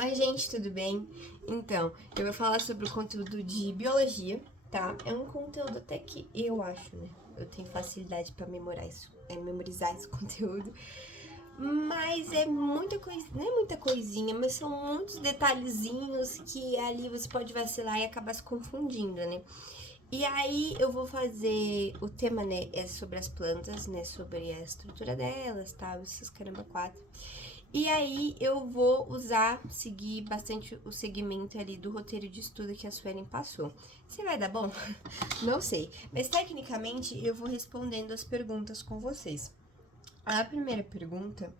Oi, gente, tudo bem? Então, eu vou falar sobre o conteúdo de biologia, tá? É um conteúdo até que eu acho, né? Eu tenho facilidade pra memorizar esse conteúdo. Mas é muita coisa, não é muita coisinha, mas são muitos detalhezinhos que ali você pode vacilar e acabar se confundindo, né? E aí eu vou fazer o tema, né, é sobre as plantas, né, sobre a estrutura delas, tal, esses caramba quatro. E aí eu vou seguir bastante o segmento ali do roteiro de estudo que a Suelen passou. Se vai dar bom? Não sei. Mas tecnicamente eu vou respondendo as perguntas com vocês. A primeira pergunta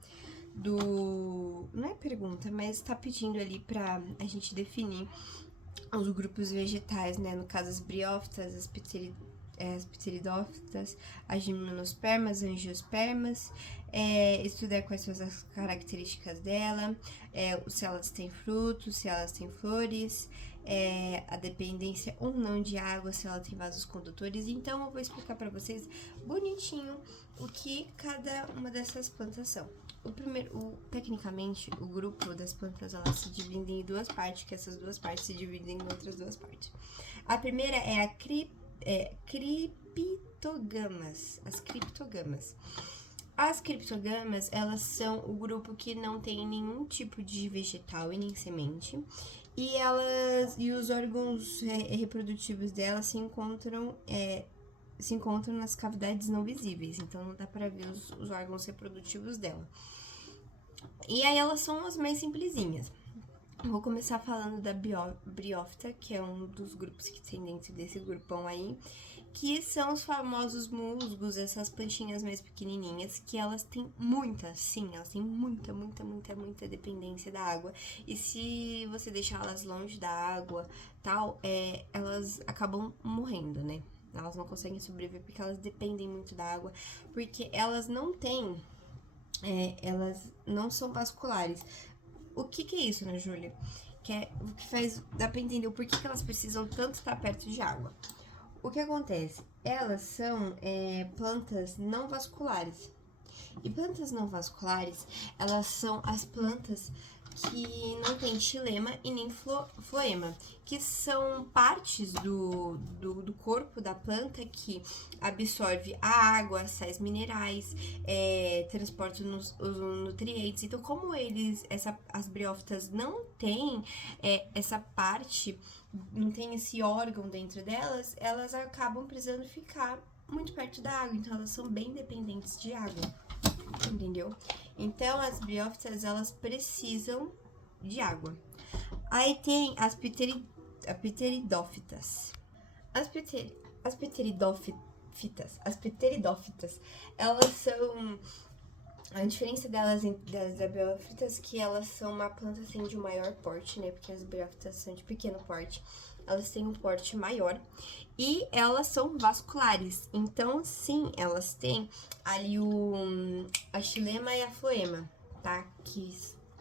do. Não é pergunta, mas tá pedindo ali pra a gente definir os grupos vegetais, né? No caso, as briófitas, as pteridófitas, as gimnospermas, angiospermas, estudar quais são as características dela, se elas têm frutos, se elas têm flores, a dependência ou não de água, se ela tem vasos condutores. Então, eu vou explicar para vocês bonitinho o que cada uma dessas plantas são. Tecnicamente, o grupo das plantas elas se dividem em duas partes, que essas duas partes se dividem em outras duas partes. A primeira é a criptogamas, as criptogamas. As criptogamas, elas são o grupo que não tem nenhum tipo de vegetal e nem semente, e os órgãos reprodutivos delas se encontram nas cavidades não visíveis, então não dá para ver os órgãos reprodutivos dela. E aí elas são as mais simplesinhas. Vou começar falando da briófita, que é um dos grupos que tem dentro desse grupão aí, que são os famosos musgos, essas plantinhas mais pequenininhas, que elas têm elas têm muita dependência da água. E se você deixar elas longe da água, tal, elas acabam morrendo, né? Elas não conseguem sobreviver porque elas dependem muito da água, porque elas não têm, elas não são vasculares. O que é isso, né, Júlia? O que faz, dá pra entender o porquê que elas precisam tanto estar perto de água. O que acontece? Elas são plantas não vasculares. E plantas não vasculares, elas são as plantas que não tem xilema e nem floema, que são partes do corpo da planta que absorve a água, sais minerais, transporta os nutrientes. Então, como as briófitas não têm essa parte, não tem esse órgão dentro delas, elas acabam precisando ficar muito perto da água, então elas são bem dependentes de água, entendeu? Então, as briófitas, elas precisam de água. Aí tem as pteridófitas. As pteridófitas, elas são... A diferença das briófitas é que elas são uma planta assim de um maior porte, né? Porque as briófitas são de pequeno porte. Elas têm um porte maior e elas são vasculares. Então, sim, elas têm ali a xilema e a floema, tá? Que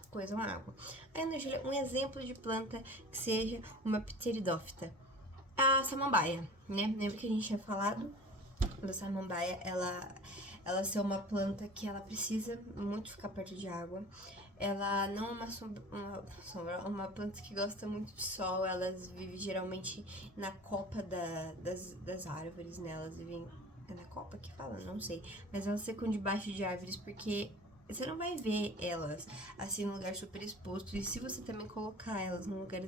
coisam a água. Aí, Ana Júlia, um exemplo de planta que seja uma pteridófita. A samambaia, né? Lembra que a gente tinha falado da samambaia? Ela ser uma planta que ela precisa muito ficar perto de água. Ela não é uma planta que gosta muito de sol. Elas vivem geralmente na copa das árvores, né? Elas vivem... É na copa que fala? Não sei. Mas elas ficam debaixo de árvores porque você não vai ver elas assim num lugar super exposto. E se você também colocar elas num lugar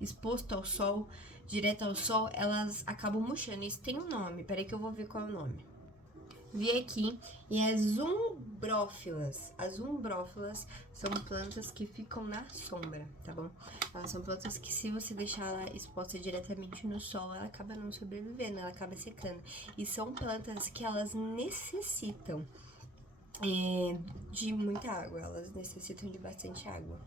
exposto ao sol, direto ao sol, elas acabam murchando. Isso tem um nome. Peraí que eu vou ver qual é o nome. Vi aqui, e as umbrófilas. As umbrófilas são plantas que ficam na sombra, tá bom? Elas são plantas que, se você deixar ela exposta diretamente no sol, ela acaba não sobrevivendo, ela acaba secando. E são plantas que elas necessitam de muita água, elas necessitam de bastante água.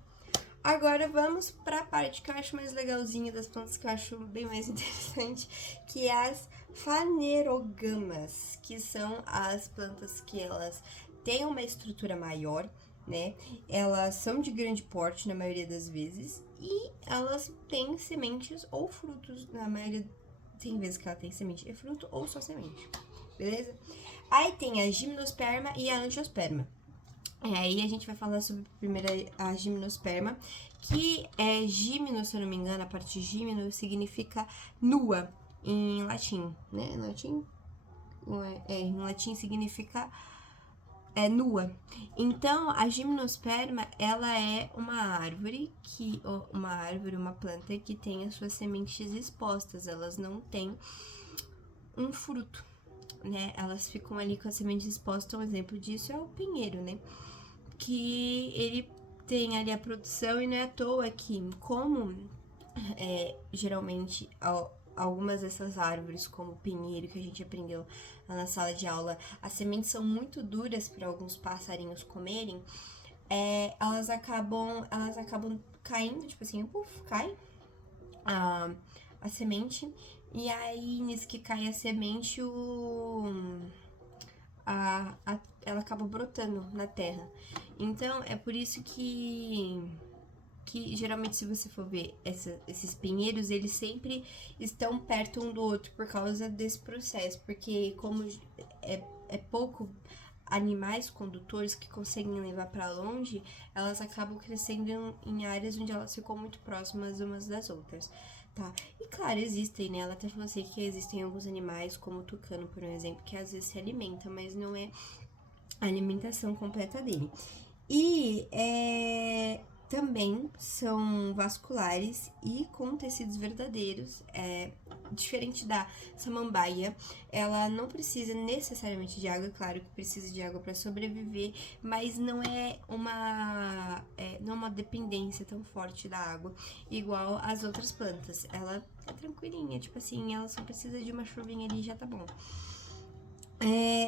Agora vamos para a parte que eu acho mais legalzinha das plantas, que eu acho bem mais interessante, que é as fanerogamas, que são as plantas que elas têm uma estrutura maior, né? Elas são de grande porte na maioria das vezes e elas têm sementes ou frutos. Na maioria tem vezes que ela tem semente e fruto ou só semente, beleza? Aí tem a gimnosperma e a angiosperma. Aí a gente vai falar sobre primeiro a gimnosperma, que é gimno, se eu não me engano, a parte gimno significa nua em latim, né? Em latim? Em latim significa nua. Então, a gimnosperma, ela é uma planta que tem as suas sementes expostas, elas não têm um fruto, né? Elas ficam ali com as sementes expostas. Um exemplo disso é o pinheiro, né? Que ele tem ali a produção, e não é à toa que, como geralmente algumas dessas árvores, como o pinheiro que a gente aprendeu lá na sala de aula, as sementes são muito duras para alguns passarinhos comerem, elas acabam caindo, tipo assim, cai a semente, e aí nisso que cai a semente, ela acaba brotando na terra. Então, é por isso que geralmente, se você for ver esses pinheiros, eles sempre estão perto um do outro por causa desse processo, porque como é pouco animais condutores que conseguem levar para longe, elas acabam crescendo em áreas onde elas ficam muito próximas umas das outras, tá? E claro, existem, né? Ela até falou assim que existem alguns animais, como o tucano, por exemplo, que às vezes se alimenta, mas não é a alimentação completa dele. E também são vasculares e com tecidos verdadeiros. Diferente da samambaia, ela não precisa necessariamente de água, claro que precisa de água para sobreviver, mas não é uma dependência tão forte da água, igual as outras plantas. Ela é tranquilinha, tipo assim, ela só precisa de uma chuvinha ali e já tá bom.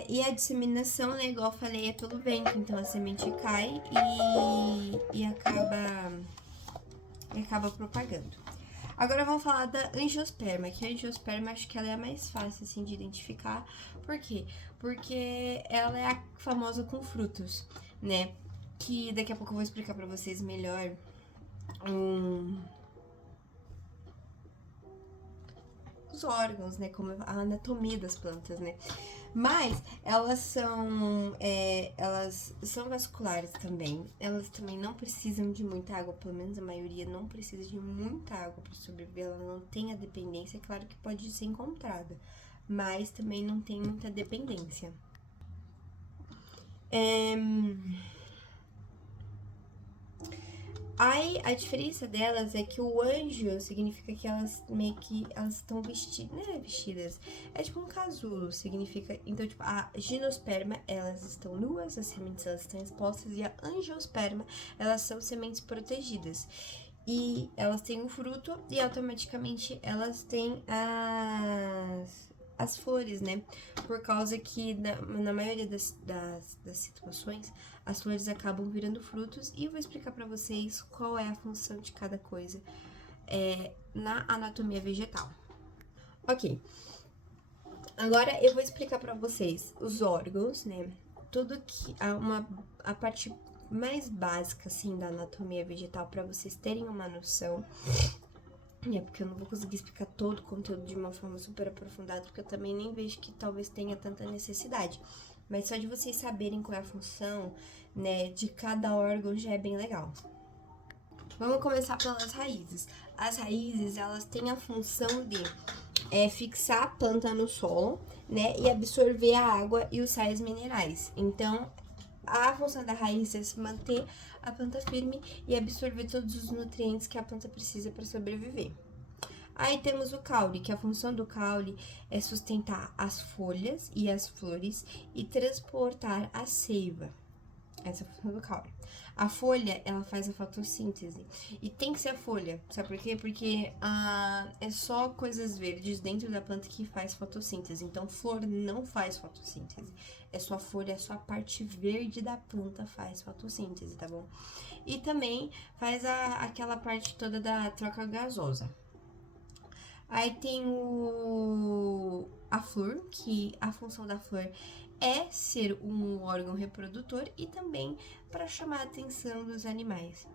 E a disseminação, né, igual eu falei, é pelo vento, então a semente cai e acaba propagando. Agora vamos falar da angiosperma, que a angiosperma acho que ela é a mais fácil assim de identificar. Por quê? Porque ela é a famosa com frutos, né? Que daqui a pouco eu vou explicar pra vocês melhor os órgãos, né? Como a anatomia das plantas, né? Mas elas são vasculares também. Elas também não precisam de muita água, pelo menos a maioria não precisa de muita água para sobreviver. Ela não tem a dependência, é claro que pode ser encontrada, mas também não tem muita dependência. Aí a diferença delas é que o anjo significa que elas meio que elas estão vestidas, não é vestidas, é tipo um casulo, significa, então tipo, a gimnosperma, elas estão nuas, as sementes elas estão expostas, e a angiosperma, elas são sementes protegidas. E elas têm um fruto e automaticamente elas têm as flores, né? Por causa que na maioria das situações, as flores acabam virando frutos, e eu vou explicar pra vocês qual é a função de cada coisa na anatomia vegetal. Ok, agora eu vou explicar pra vocês os órgãos, né? Tudo que a parte mais básica, assim, da anatomia vegetal, pra vocês terem uma noção. Porque eu não vou conseguir explicar todo o conteúdo de uma forma super aprofundada, porque eu também nem vejo que talvez tenha tanta necessidade. Mas só de vocês saberem qual é a função, né, de cada órgão já é bem legal. Vamos começar pelas raízes. As raízes, elas têm a função de fixar a planta no solo, né, e absorver a água e os sais minerais. Então, a função da raiz é manter a planta firme e absorver todos os nutrientes que a planta precisa para sobreviver. Aí temos o caule, que a função do caule é sustentar as folhas e as flores e transportar a seiva. Essa é a função do caule. A folha, ela faz a fotossíntese. E tem que ser a folha, sabe por quê? Porque é só coisas verdes dentro da planta que faz fotossíntese. Então, flor não faz fotossíntese. É só a folha, é só a parte verde da planta faz fotossíntese, tá bom? E também faz aquela parte toda da troca gasosa. Aí tem a flor, que a função da flor é ser um órgão reprodutor e também para chamar a atenção dos animais.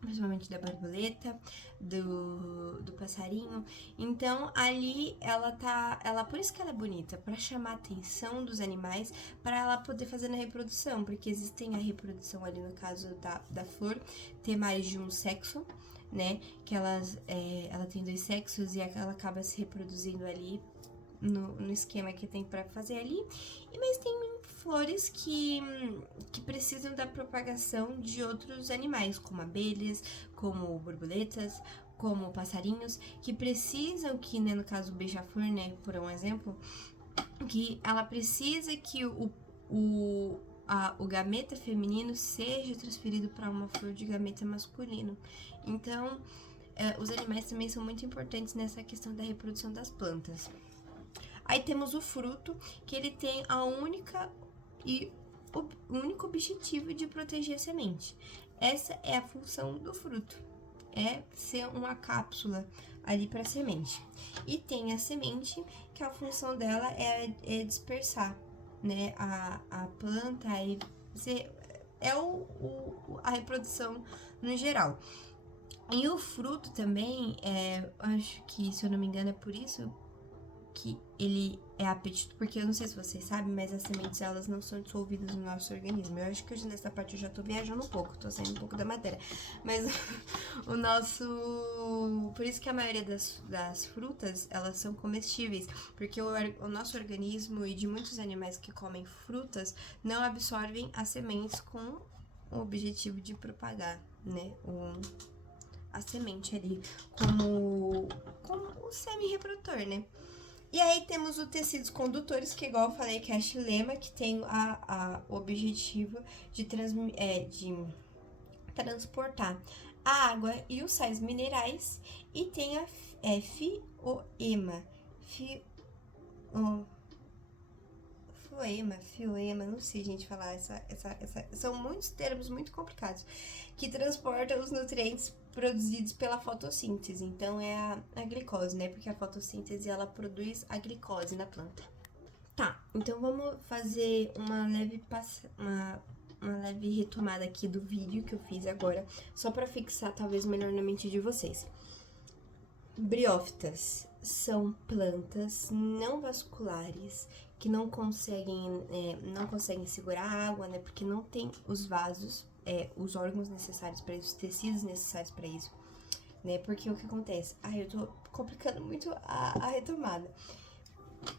principalmente da borboleta, do passarinho. Então, ali por isso que ela é bonita, para chamar a atenção dos animais, para ela poder fazer na reprodução, porque existem a reprodução ali no caso da flor, ter mais de um sexo, né? Que ela tem 2 sexos e ela acaba se reproduzindo ali no esquema que tem para fazer ali. Mas tem flores que precisam da propagação de outros animais, como abelhas, como borboletas, como passarinhos, que precisam que, né, no caso o beija-flor, né, por um exemplo, que ela precisa que o gameta feminino seja transferido para uma flor de gameta masculino. Então, os animais também são muito importantes nessa questão da reprodução das plantas. Aí temos o fruto, que ele tem o único objetivo de proteger a semente. Essa é a função do fruto, é ser uma cápsula ali para a semente. E tem a semente, que a função dela é dispersar, né, a planta, a reprodução no geral. E o fruto também, acho que, se eu não me engano, é por isso que ele é apetito, porque eu não sei se vocês sabem, mas as sementes, elas não são dissolvidas no nosso organismo. Eu acho que hoje nessa parte eu já tô viajando um pouco, tô saindo um pouco da matéria. Mas por isso que a maioria das frutas, elas são comestíveis, porque o nosso organismo e de muitos animais que comem frutas não absorvem as sementes com o objetivo de propagar, né, a semente ali como o semi-reprodutor, né? E aí temos os tecidos condutores, que igual eu falei, que é a xilema, que tem o objetivo de transportar a água e os sais minerais. E tem a fioema. Fioema, não sei, gente, falar são muitos termos muito complicados, que transportam os nutrientes produzidos pela fotossíntese. Então, é a glicose, né? Porque a fotossíntese, ela produz a glicose na planta. Tá, então vamos fazer uma leve retomada aqui do vídeo que eu fiz agora, só para fixar talvez melhor na mente de vocês. Briófitas são plantas não vasculares que não conseguem segurar a água, né? Porque não tem os vasos, os órgãos necessários para isso, os tecidos necessários para isso, né? Porque o que acontece? Eu tô complicando muito a retomada.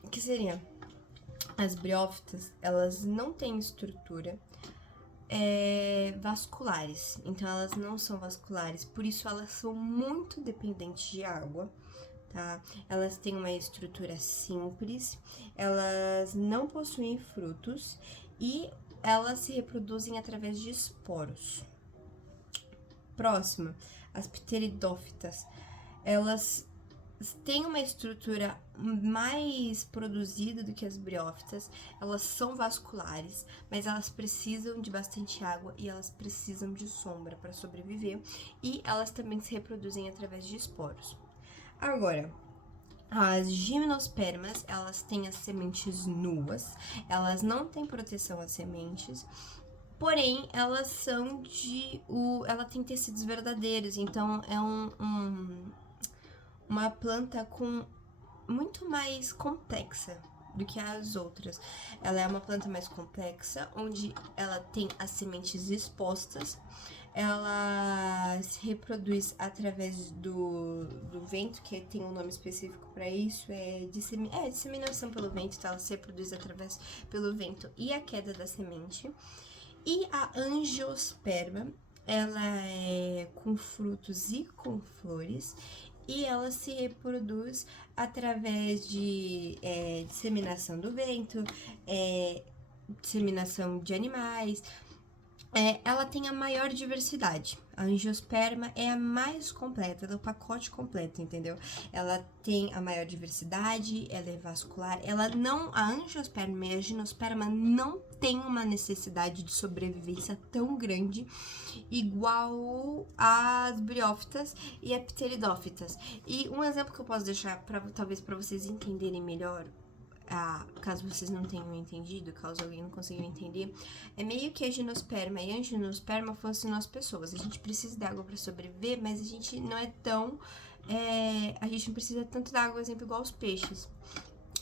Que seria? As briófitas, elas não têm estrutura vasculares, então elas não são vasculares, por isso elas são muito dependentes de água, tá? Elas têm uma estrutura simples, elas não possuem frutos e elas se reproduzem através de esporos. Próxima, as pteridófitas, elas têm uma estrutura mais produzida do que as briófitas, elas são vasculares, mas elas precisam de bastante água e elas precisam de sombra para sobreviver, e elas também se reproduzem através de esporos. Agora, as gimnospermas, elas têm as sementes nuas, elas não têm proteção às sementes, porém, elas são ela tem tecidos verdadeiros, então é uma planta muito mais complexa do que as outras. Ela é uma planta mais complexa, onde ela tem as sementes expostas, ela se reproduz através do vento, que tem um nome específico para isso, disseminação pelo vento, então ela se reproduz pelo vento e a queda da semente. E a angiosperma, ela é com frutos e com flores, e ela se reproduz através de disseminação do vento, disseminação de animais. Ela tem a maior diversidade. A angiosperma é a mais completa, do pacote completo, entendeu? Ela tem a maior diversidade, ela é vascular, a angiosperma e a gimnosperma não tem uma necessidade de sobrevivência tão grande igual as briófitas e as pteridófitas. E um exemplo que eu posso deixar talvez para vocês entenderem melhor caso vocês não tenham entendido, caso alguém não conseguiu entender, é meio que a gimnosperma e a angiosperma fossem nós pessoas. A gente precisa da água para sobreviver, mas a gente não é tão... a gente não precisa tanto da água, por exemplo, igual os peixes.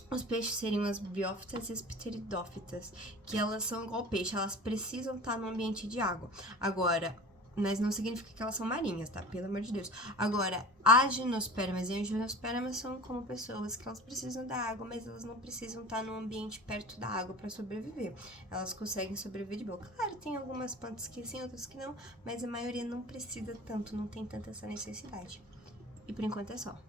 Os peixes seriam as briófitas e as pteridófitas, que elas são igual peixe, elas precisam estar no ambiente de água. Agora, mas não significa que elas são marinhas, tá? Pelo amor de Deus. Agora, as gimnospermas e angiospermas são como pessoas que elas precisam da água, mas elas não precisam estar num ambiente perto da água para sobreviver. Elas conseguem sobreviver de boa. Claro, tem algumas plantas que sim, outras que não, mas a maioria não precisa tanto, não tem tanta essa necessidade. E por enquanto é só.